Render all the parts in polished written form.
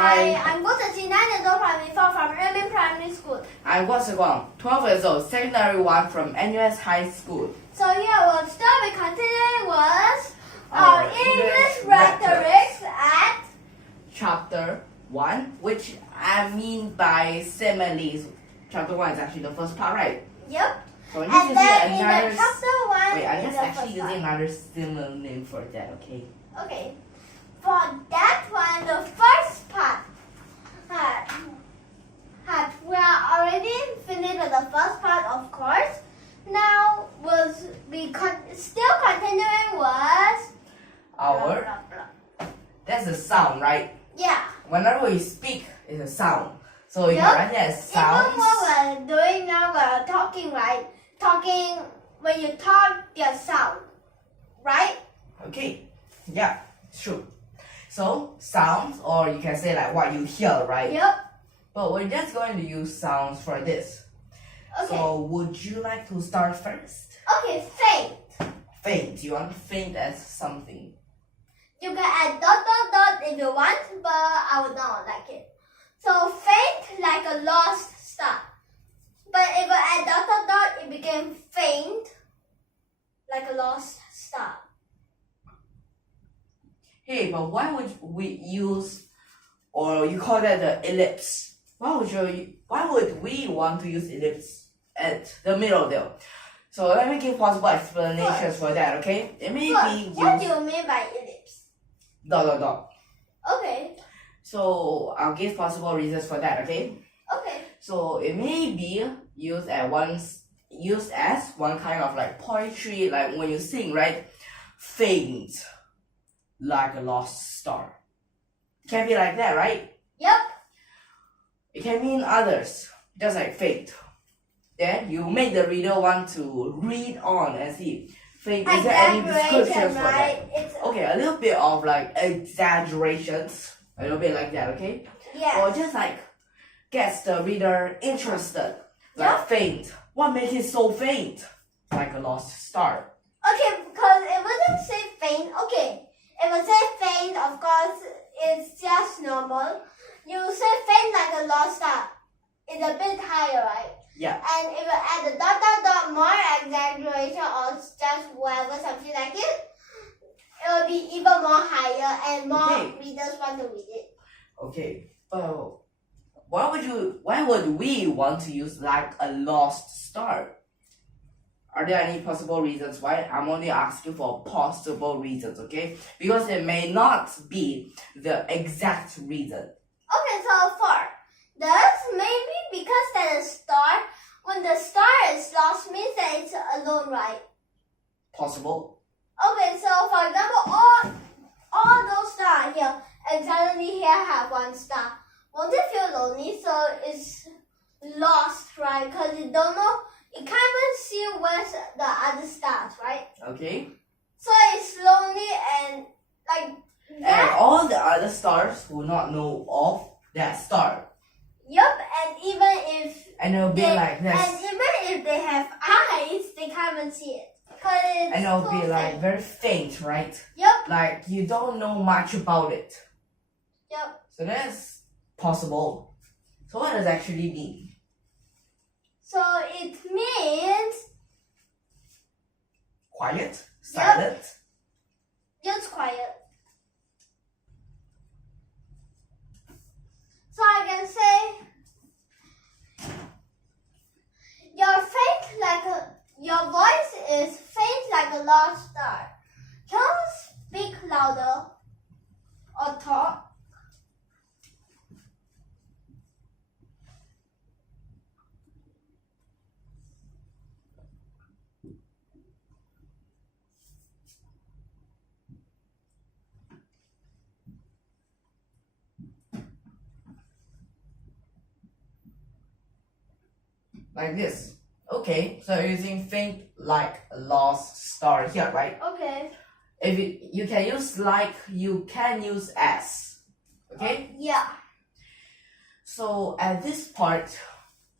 Hi, I'm GUO CHENGXI, 9 years old, primary 4 from YUMIN Primary School. I'm GUO CHENG GUANG, 12 years old, secondary 1 from NUS High School. So here we'll still be continuing with our English Rhetorics at Chapter 1, which I mean by similes. Chapter 1 is actually the first part, right? Yep. So I'm And just then using in another... the chapter 1 Wait, I'm is just the actually first using part. another similar name for that, okay? Okay. For that one, the first part, we are already finished with the first part, of course. Now we'll be still continuing with Our... blah, blah. That's the sound, right? Yeah. Whenever we speak, it's a sound. So you Yep. can write that as sounds. Even what we're doing now, we're talking, right? Talking, when you talk, there's sound, right? Okay, yeah, it's true. So, sounds, or you can say like what you hear, right? Yep. But we're just going to use sounds for this. Okay. So, would you like to start first? Okay, faint. Faint. You want to faint as something. You can add dot dot dot if you want, but I would not like it. So faint like a lost star. But if I add dot dot dot, it became faint like a lost star. Hey, but why would we use, or you call that the ellipse? Why would we want to use ellipse at the middle there? So let me give possible explanations for that, okay? It may be What do used you mean by ellipse? dot dot dot. Okay. So I'll give possible reasons for that, okay? Okay. So it may be used as one kind of like poetry, like when you sing, right? Faint like a lost star. It can be like that, right? Yep. It can mean others, just like faint. Then you make the reader want to read on and see. Faint, is there any descriptions for right? that? Okay, a little bit of like exaggerations. A little bit like that, okay? Yeah. Or just like gets the reader interested. Like Yeah. faint. What makes it so faint? Like a lost star. Okay, because it wouldn't say faint. Okay. If it say faint, of course, it's just normal. You say faint like a lost star. It's a bit higher, right? Yeah. And if you add the dot dot dot, more exaggeration or just whatever, something like it will be even more higher and more readers want to read it. Okay. But why would we want to use like a lost star? Are there any possible reasons why? I'm only asking for possible reasons, okay? Because it may not be the exact reason. Okay, so for this, maybe because there's a star, when the star is lost means that it's alone, right? Possible. Okay, so for example, all those stars here, and suddenly here have one star. Won't it feel lonely? So it's lost, right? Because it don't know, it can't even see where's the other stars, right? Okay. So it's lonely and like And that. all the other stars will not know of that star. Yup, and even if And it'll be like this. and even if they have eyes, they can't even see it. Cause it's And it'll so be like faint. very faint, right? Yup, Like you don't know much about it. yup. So that's possible. So what does it actually mean? So it means Quiet? Silent? just quiet. So I can say your voice is faint like a lost star. Can you speak louder or talk? Like this. Okay, so using faint like a lost star here, right? Okay. If you can use like, you can use as. Okay? Yeah. So at this part,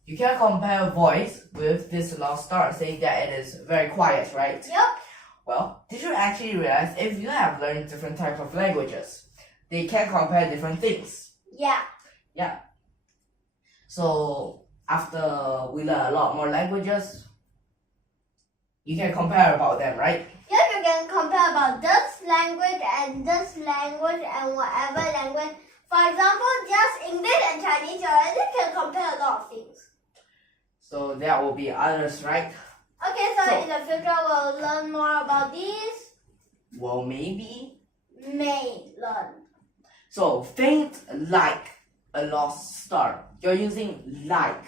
you can compare voice with this lost star, saying that it is very quiet, right? Yep. Well, did you actually realize if you have learned different types of languages, they can compare different things? Yeah. Yeah. So after we learn a lot more languages, you can compare about them, right? Yeah, you can compare about this language and whatever language. For example, just English and Chinese, you already can compare a lot of things. So there will be others, right? Okay, so in the future we'll learn more about these. Well, maybe. May learn. So faint like a lost star. You're using like.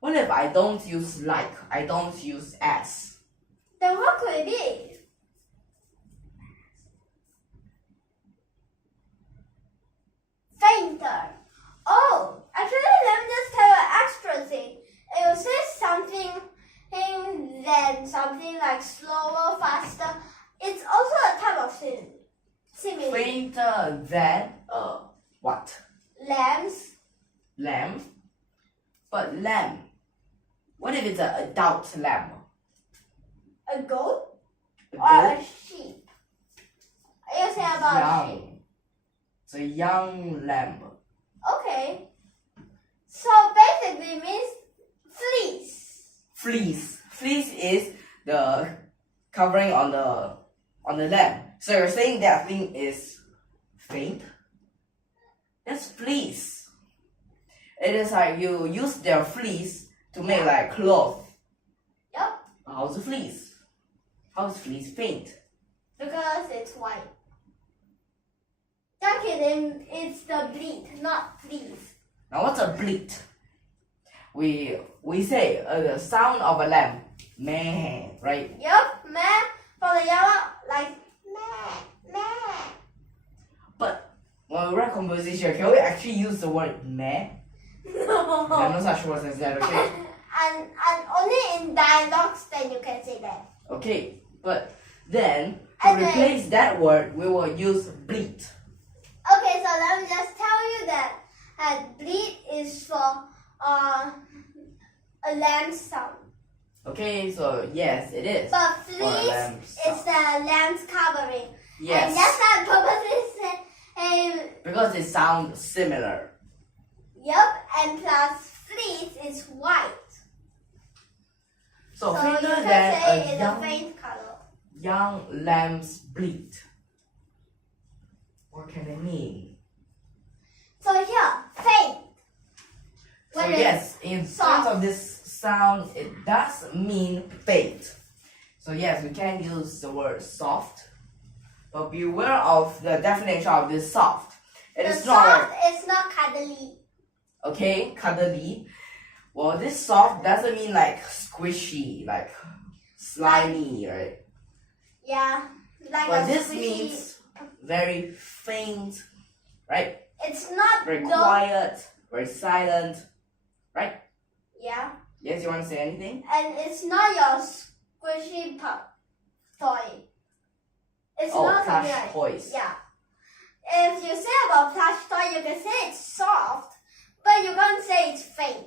What if I don't use like? I don't use as. Then what could it be? Fainter. Oh, actually, let me just tell you an extra thing. It will say something then something like slower, faster. It's also a type of simile. Fainter than what? Lambs. Lamb? But lamb. What if it's an adult lamb? A goat A or goat? a sheep. You say about a sheep. Young. It's a young lamb. Okay. So basically it means fleece. Fleece. Fleece is the covering on the lamb. So you're saying that thing is faint? That's fleece. It is like you use their fleece to make like cloth. Yep. How's the fleece? How's fleece faint? Because it's white. Just kidding, it's the bleat, not fleece. Now what's a bleat? We say the sound of a lamb, meh, right? Yep, meh. For the yellow, like meh, meh. But when we write composition, can we actually use the word meh? There are no No. such words as that, okay? And only in dialogues then you can say that. Okay, but then to And then- replace that word, we will use bleat. Okay, so let me just tell you that bleat is for a lamb sound. Okay, so yes, it is. But For a fleece lamb is the lamb's covering. And Yes, that's not purposely say, because they sound similar. yep, and plus fleece is white. So, So you fainter can than say a it's a faint color. young lamb's bleat. What can it mean? So here, faint. So When it's yes, in soft. terms of this sound, it does mean faint. So yes, we can use the word soft, but beware of the definition of this soft. It The is not soft like, is not cuddly. okay, cuddly. Well, this soft doesn't mean like squishy, like slimy, right? Yeah, like But a this squishy. means very faint, right? It's not Very the- quiet, very silent, right? Yeah, Yes, you want to say anything? and it's not your squishy toy. It's Oh, not something plush like toys. yeah. If you say about plush toy, you can say it's soft, but you can't say it's faint.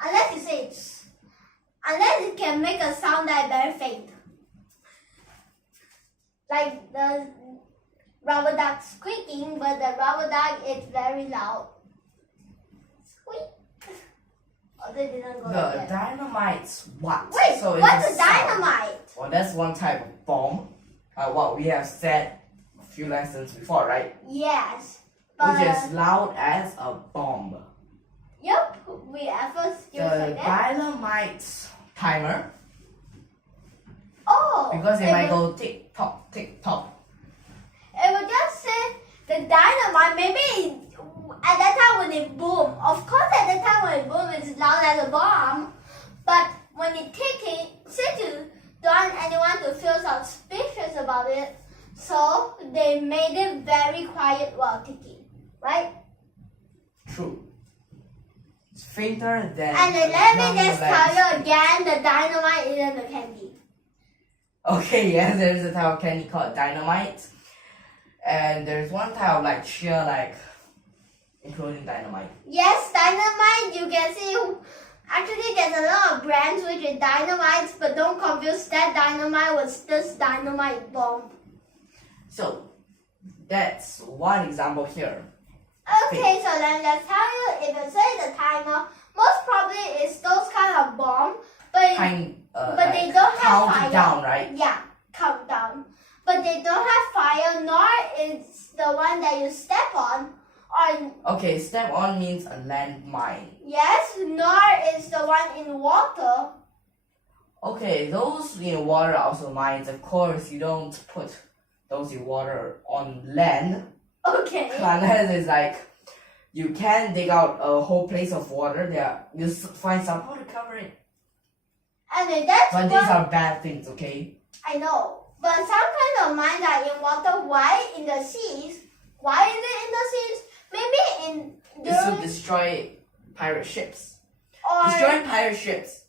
Unless you say unless it can make a sound that is very faint. Like the rubber duck squeaking, but the rubber duck is very loud. Squeak. Oh, they didn't go The yet. dynamite's what? Wait, So it's what's a a sound. dynamite? Well, that's one type of bomb. What we have said a few lessons before, right? Yes. But, Which is loud as a bomb. yep, we at first use The like that. dynamite's timer, Oh, because it might will, go tick tock, tick tock. it will just say the dynamite. Maybe at that time when it boom, of course at that time when it boom, it's loud as a bomb. But when it ticking, since you don't want anyone to feel suspicious about it, so they made it very quiet while ticking, right? True. It's fainter than. And a let young me just tell lamb's you again, the dynamite isn't a candy. Okay, yes, there is a type of candy called dynamite. And there's one type of like cheer, like including dynamite. Yes, dynamite, you can see, actually there's a lot of brands which is dynamite, but don't confuse that dynamite with this dynamite bomb. So, That's one example here. Okay, so let me just tell you, if you say the timer, most probably it's those kind of bomb, but But they don't have count fire. it down, right? Yeah, countdown. But they don't have fire, nor is the one that you step on. Or Okay, step on means a landmine. yes, nor is the one in water. Okay, those in water are also mines. Of course, you don't put those in water on land. Okay. Unless it's like you can dig out a whole place of water there. You find somehow to cover it. And that's But what these are bad things, okay? I know. But some kind of mines are in water. Why in the seas? Why is it in the seas? Maybe It's to destroy pirate ships. or Destroying pirate ships.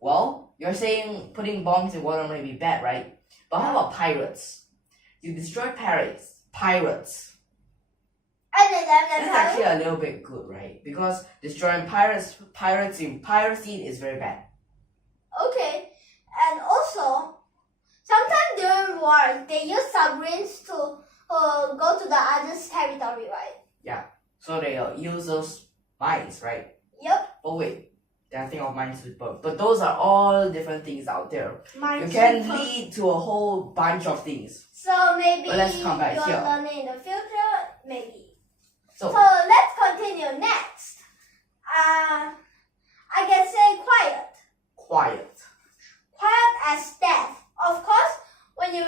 Well, you're saying putting bombs in water may be bad, right? But how about pirates? You destroy pirates. and then That's actually a little bit good, right? Because destroying pirates in piracy is very bad. okay. And also, sometimes during war, they use submarines to go to the other's territory, right? So they use those mines, right? Yep. Oh wait, I think of mines with both. But those are all different things out there. Mines You can and lead to a whole bunch of things. So maybe But let's come back you're here. learning in the future, maybe. So So let's continue next. I can say quiet. quiet. Quiet as death. Of course, when you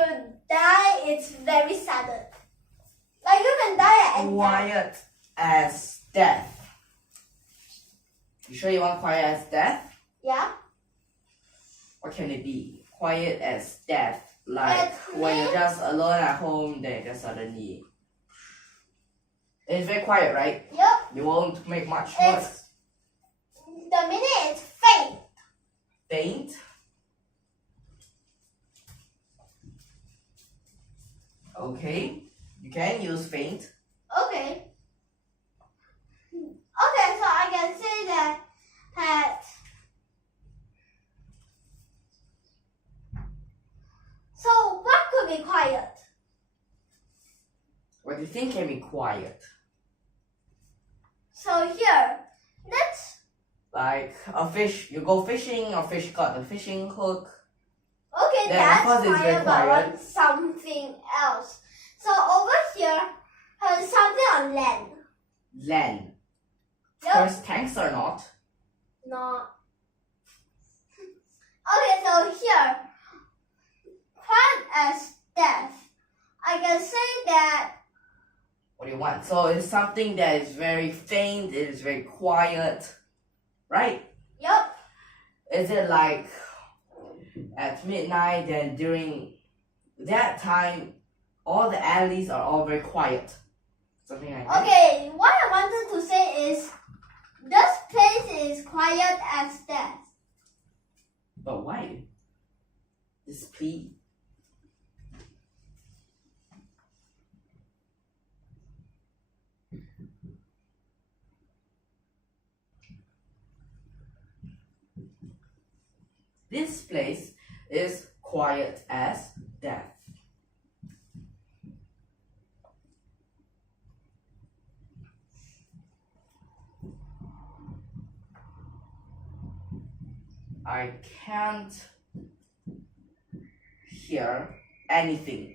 die, it's very sudden. Like you can die at any time. Quiet as death. You sure you want quiet as death? Yeah. What can it be? Quiet as death. Like That's when me. you're just alone at home, then just suddenly. It's very quiet, right? Yep. You won't make much noise. It's the minute it's faint. Faint. Okay. You can use faint. Okay. Okay, so I can say that so what could be quiet? What do you think can be quiet? So here, let's Like a fish, you go fishing, a fish got a fishing hook. okay, Yeah, that's of course it's very quiet, but I quiet. want something else. So over here, something on land. Land. Of Yep. course, tanks are not. No. Okay, so here, quiet as death. I can say that What do you want? So it's something that is very faint, it is very quiet, right? yep. Is it like at midnight, then during that time, all the alleys are all very quiet? Something like that. Okay, what I wanted to say is this place is quiet as death. But why? This plea. This place is quiet as death. I can't hear anything.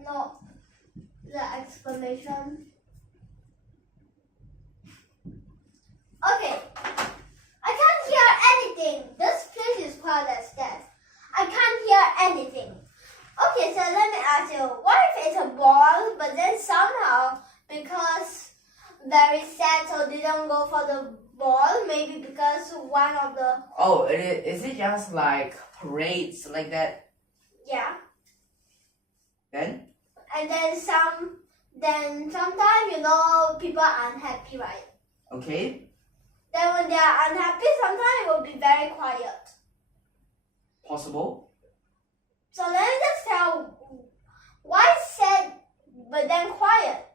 No, the explanation. Okay, I can't hear anything. This place is quiet as death. I can't hear anything. Okay, so let me ask you, what if it's a ball, but then somehow, because very sad, so they don't go for the ball, maybe because one of the, Oh, is it just like parades like that? yeah, Then? and then sometimes, people are unhappy, right? Okay. Then when they are unhappy, sometimes it will be very quiet. Possible. So let me just tell why sad but then quiet.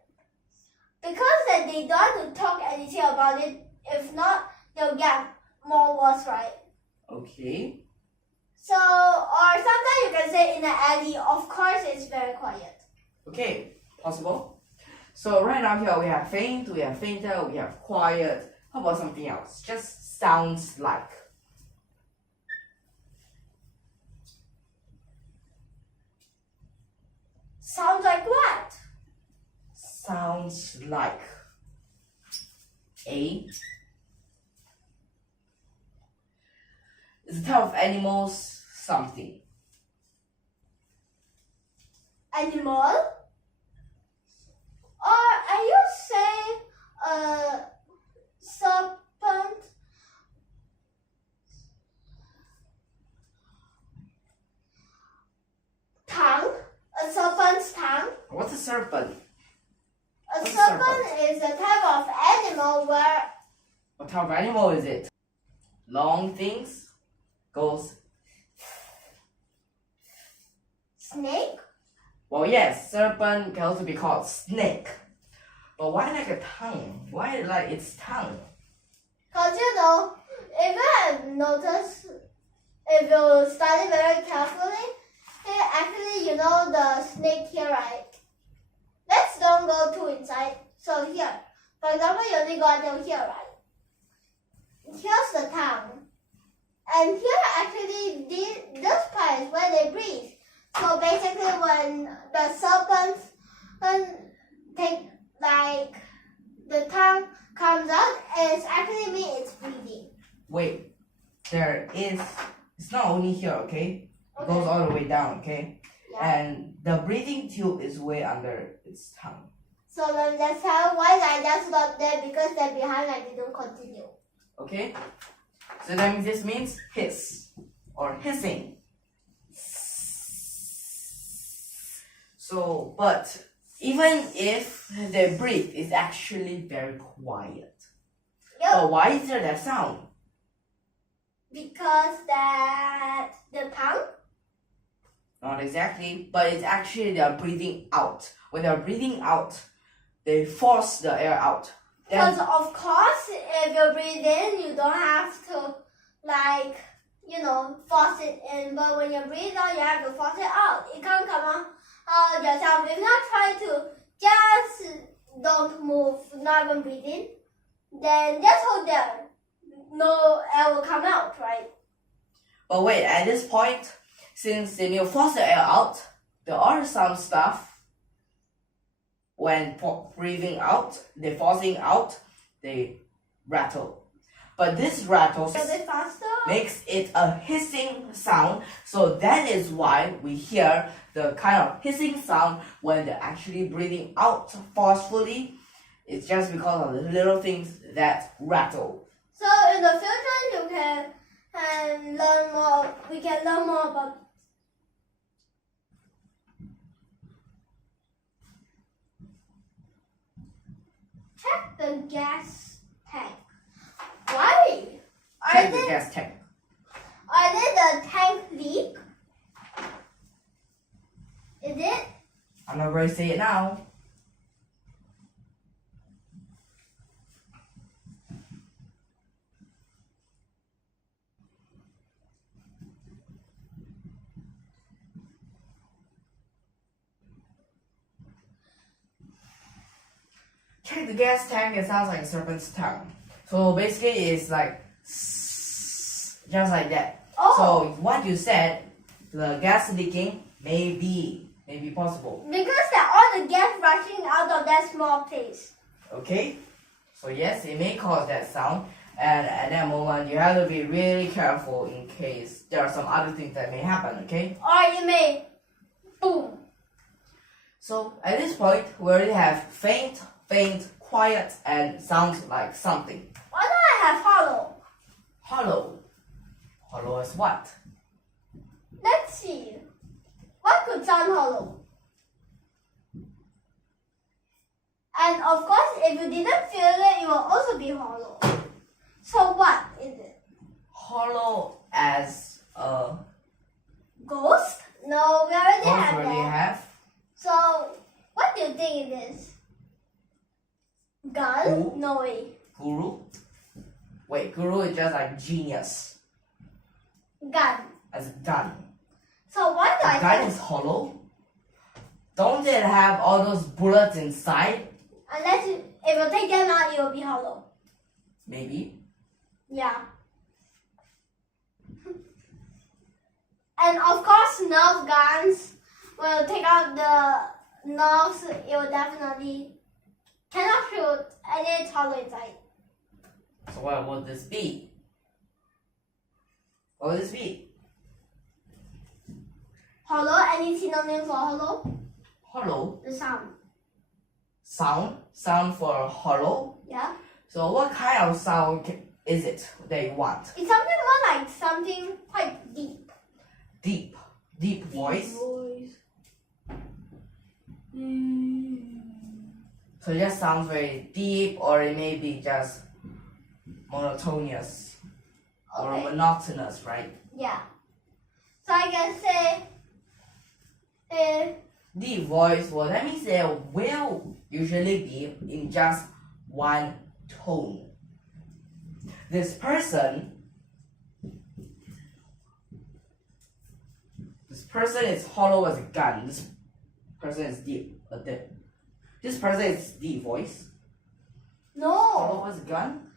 Because that they don't want to talk anything about it. If not, they'll get more worse, right? Okay. So, or sometimes you can say in the alley, of course it's very quiet. Okay, possible. So right now here we have faint, we have fainter, we have quiet. How about something else? Just sounds like. Sounds like what? Sounds like. A is a type of animals, something. Animal? Or are you saying serpent? Tongue? A serpent's tongue? What's a serpent? A What's a serpent is a type of animal where What type of animal is it? Long things goes. snake? Well, yes, serpent can also be called snake. But why like a tongue? Why like its tongue? Because if you have noticed, if you study very carefully, actually the snake here, right? Let's don't go too inside. So here, for example, you only go until here, right? Here's the tongue. And here actually, this part is where they breathe. So basically when the serpent take the tongue comes out, it's actually mean it's breathing. Wait, it's not only here, okay? It Okay. goes all the way down, okay? Yeah. And the breathing tube is way under its tongue. So then that's how why I just stopped there, because they're behind I didn't continue. Okay? So that means this means hiss or hissing. So, but even if they breathe, it's actually very quiet. Yep. But why is there that sound? Because that the tongue? Not exactly, but it's actually they're breathing out. When they're breathing out, they force the air out. Then, Because of course if you breathe in you don't have to force it in, but when you breathe out you have to force it out. It can't come out yourself. If not try to just don't move, not even breathe in, then just hold there. No air will come out, right? but wait, at this point, since they need to force the air out, there are some stuff when breathing out, they're forcing out, they rattle. But this rattle A bit faster. makes it a hissing sound, so that is why we hear the kind of hissing sound when they're actually breathing out forcefully. It's just because of the little things that rattle. So in the future you can learn more. We can learn more about. Check the gas tank. Why? Check the gas tank. Are they the tank leak? Is it? I'm not going to say it now. Check the gas tank, it sounds like a serpent's tongue. So basically it's like just like that. Oh. So what you said, the gas leaking may be possible. Because all the gas rushing out of that small place. Okay? So yes, it may cause that sound, and at that moment you have to be really careful in case there are some other things that may happen, okay? Or it may boom. So at this point we already have faint, quiet, and sounds like something. Why don't I have hollow? Hollow. Hollow is what? Let's see. What could sound hollow? And of course, if you didn't feel it, it will also be hollow. So what is it? Hollow as a Ghost? No, we already ghost have already that. have. So, what do you think it is? Gun? Who? No way. Guru? Wait, guru is just like genius. Gun. as a gun. So why do A I gun say is hollow. Don't it have all those bullets inside? unless if you take them out, it will be hollow. Maybe. Yeah. And of course, Nerf guns will take out the nerves. It will definitely cannot shoot, and it's hollow inside. So what would this be? What would this be? Hollow. Any synonym for hollow? Hollow. The sound. Sound for hollow. Yeah. So what kind of sound is it that you want? It's something more like something quite deep. Deep voice. So it just sounds very deep, or it may be just monotonous or Okay. monotonous, right? Yeah. So I can say, Deep voice, well, that means they will usually be in just one tone. This person is hollow as a gun. This person is deep. This person is deep voice. Hollow no, as a gun.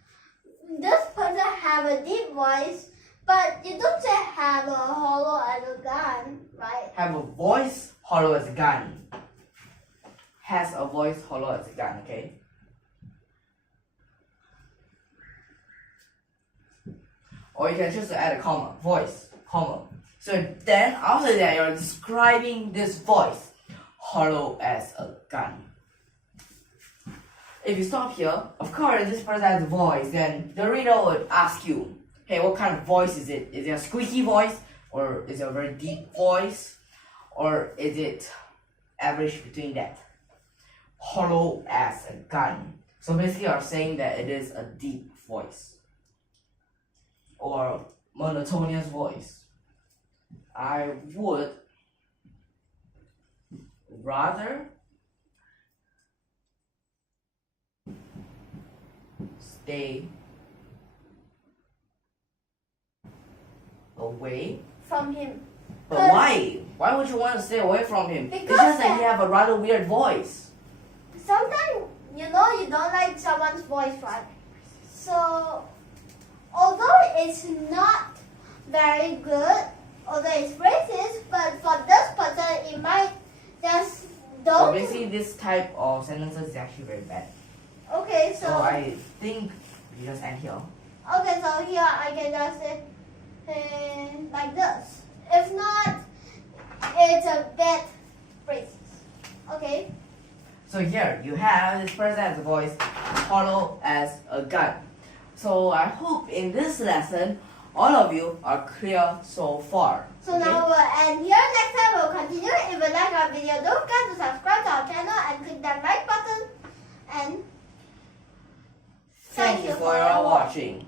this person have a deep voice, but you don't say have a hollow as a gun, right? Have a voice hollow as a gun. Has a voice hollow as a gun, okay? Or you can choose to add a comma, voice, comma. So then after that you're describing this voice hollow as a gun. If you stop here, of course this person has a voice, then the reader would ask you, hey, what kind of voice is it? Is it a squeaky voice? Or is it a very deep voice? Or is it average between that? Hollow as a gun. So basically you're saying that it is a deep voice. Or monotonous voice. I would rather stay away From him. But why? Why would you want to stay away from him? It's Because just that he have a rather weird voice. Sometimes, you don't like someone's voice, right? So, although it's not very good, although it's racist, but for this person, it might just So don't. basically this type of sentences is actually very bad. Okay, So I think we just end here. Okay, so here I can just say like this. If not, it's a bit racist. Okay. So here you have this person has a voice hollow as a gun. So I hope in this lesson all of you are clear so far. So now we'll end here. Next time we'll continue. If you like our video, don't forget to subscribe to our channel and click that like button. And Thank you for your watching.